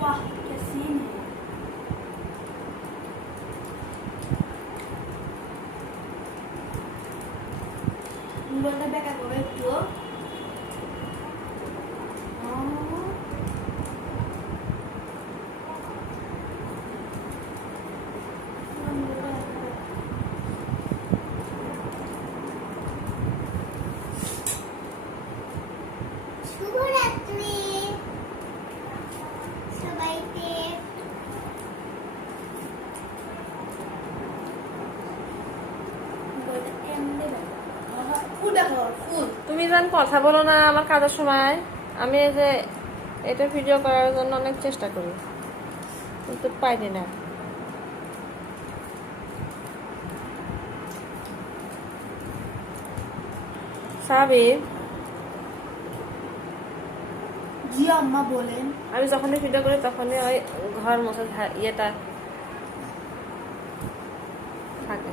वाह क्या सीन है। মোবাইলটা ব্যাকা করে একটু। শুভরাত্রি সবাইকে। তুমি যেন কথা বলো না আমার কাজের সময়। আমি এই যে এটা ভিডিও করার জন্য অনেক চেষ্টা করি কিন্তু পাইনি না। সাবির, জি আম্মা বলেন। আমি যখনই ভিডিও করি তখনই ওই ঘর মোছা ইয়েটা থাকে।